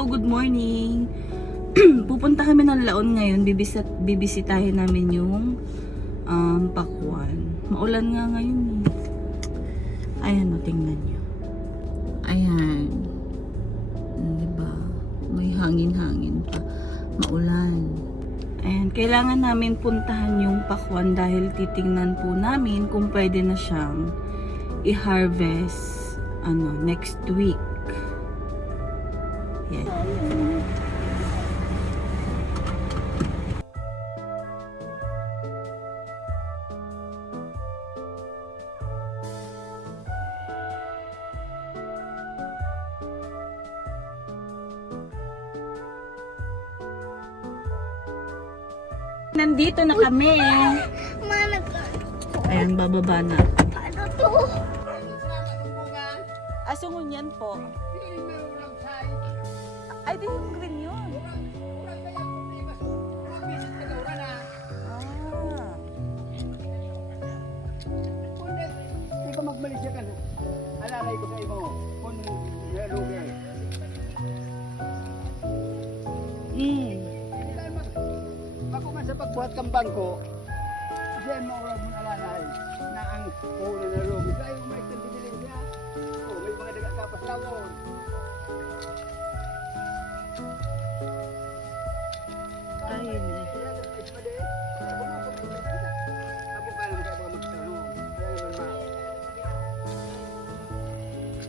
Hello, good morning. Pupunta kami ng Laon ngayon. Bibisitahin namin yung Pakuan. Maulan nga ngayon eh. Ayan o, tingnan nyo. Ayan. Diba? May hangin-hangin pa. Maulan. Ayan, kailangan namin puntahan yung Pakuan dahil titingnan po namin kung pwede na siyang i-harvest next week. Yan. Nandito na kami. Ayan, bababa na. Ano to? Asungon yan po. Ay, di yung green yun. Hindi ka magmalisya ka. Alalay ko sa imo. Kung nalugi. Ako man sa pagbuhat kang bangko, siya mo oras mong alalay na ang puno na lugi. Kaya yung may kandibilin niya. May mga dagat kapas lawon. Ayun.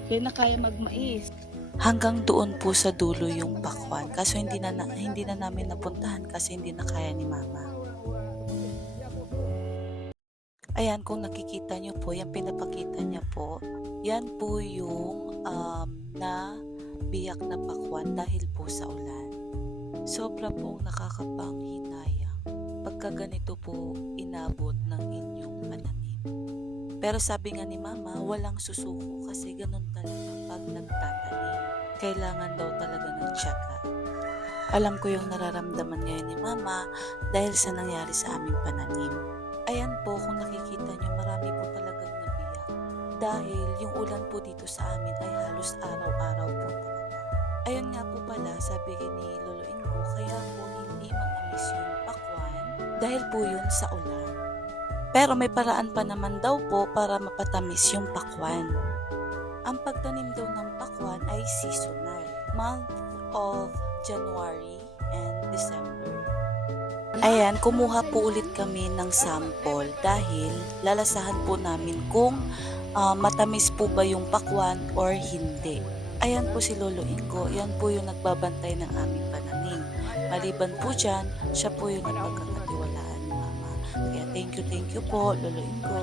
Kaya na kaya magmais. Hanggang doon po sa dulo yung Pakuan. Kaso hindi na namin napuntahan kasi hindi na kaya ni Mama. Ayan, kung nakikita nyo po, yung pinapakita niya po, yan po yung na biyak na Pakuan dahil po sa ulan. Sobra pong nakakapanghinayang pagka ganito po inabot ng inyong pananim. Pero sabi nga ni Mama, walang susuko kasi ganun talaga pag nagtatanim. Kailangan daw talaga ng tiyaga. Alam ko yung nararamdaman ngayon ni Mama dahil sa nangyari sa aming pananim. Ayan po, kung nakikita nyo, marami po talagang nabiyak. Dahil yung ulan po dito sa amin ay halos araw-araw po talaga. Ayun nga po pala, sabi ni Lolo Ingo, kaya po hindi matamis yung Pakuan dahil po yun sa ulan. Pero may paraan pa naman daw po para mapatamis yung Pakuan. Ang pagtanim daw ng Pakuan ay seasonal, month of January and December. Ayan, kumuha po ulit kami ng sample dahil lalasahan po namin kung matamis po ba yung Pakuan or hindi. Ayan po si Lolo Ingo, yan po yung nagbabantay ng aming pananim. Maliban po dyan, siya po yung nagpagkakatiwalaan ni Mama. Kaya thank you po, Lolo Ingo.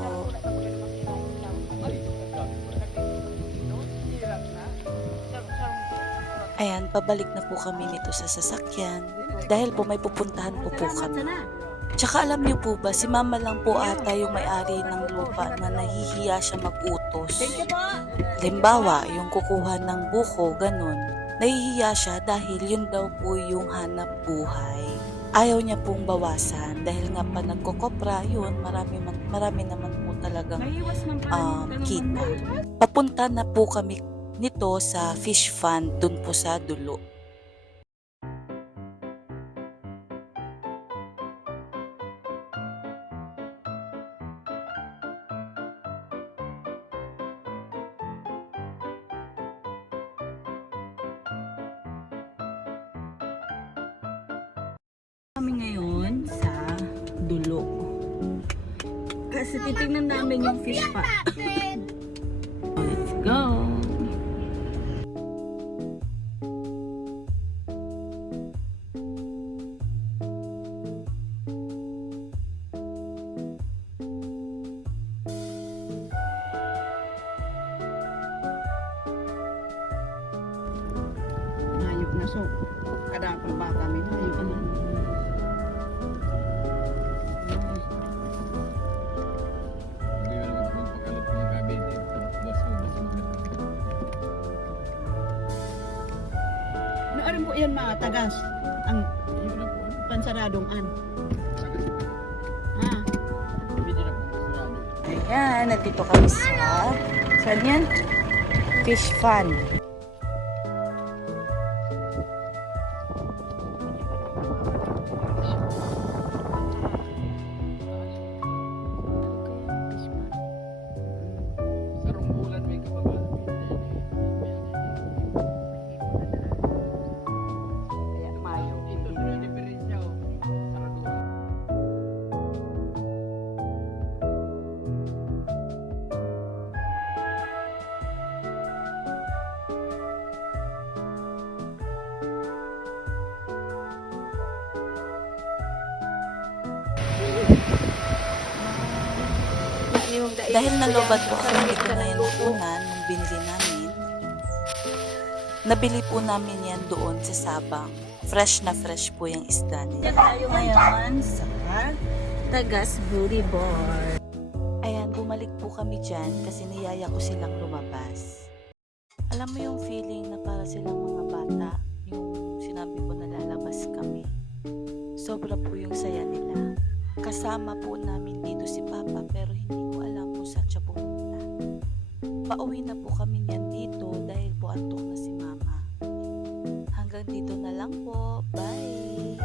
Ayan, pabalik na po kami nito sa sasakyan dahil po may pupuntahan po kami. Tsaka alam niyo po ba, si Mama lang po ata yung may-ari ng lupa na nahihiya siya mag-utos. Halimbawa, yung kukuha ng buko, ganun. Nahihiya siya dahil yun daw po yung hanap buhay. Ayaw niya pong bawasan dahil nga pa nagkokopra, yun, marami naman po talagang kita. Papunta na po kami nito sa fish fund dun po sa dulo. Kami ngayon sa dulo. Kasi titignan namin yung fish fund. Let's go! So, kada akong bata may tayo pa man. Naarin po yan mga tagas. Ang pansaradong an. Ayan, nandito kami sa saan yan? Fish fund. Dahil nalobat po ako dito ngayon unan nung binili namin, nabili po namin yan doon sa Sabang. Fresh na fresh po yung isda nila. Tayo ngayon sa Tagas Booty Board. Ayan, bumalik po kami dyan kasi niyaya ko silang lumabas. Alam mo yung feeling na para silang mga bata, yung sinabi ko na lalabas kami. Sobra po yung saya nila. Kasama po namin dito si Papa pero hindi ko alam kung saan siya pumunta. Pauwi na po kami niyan dito dahil po antok na si Mama. Hanggang dito na lang po. Bye!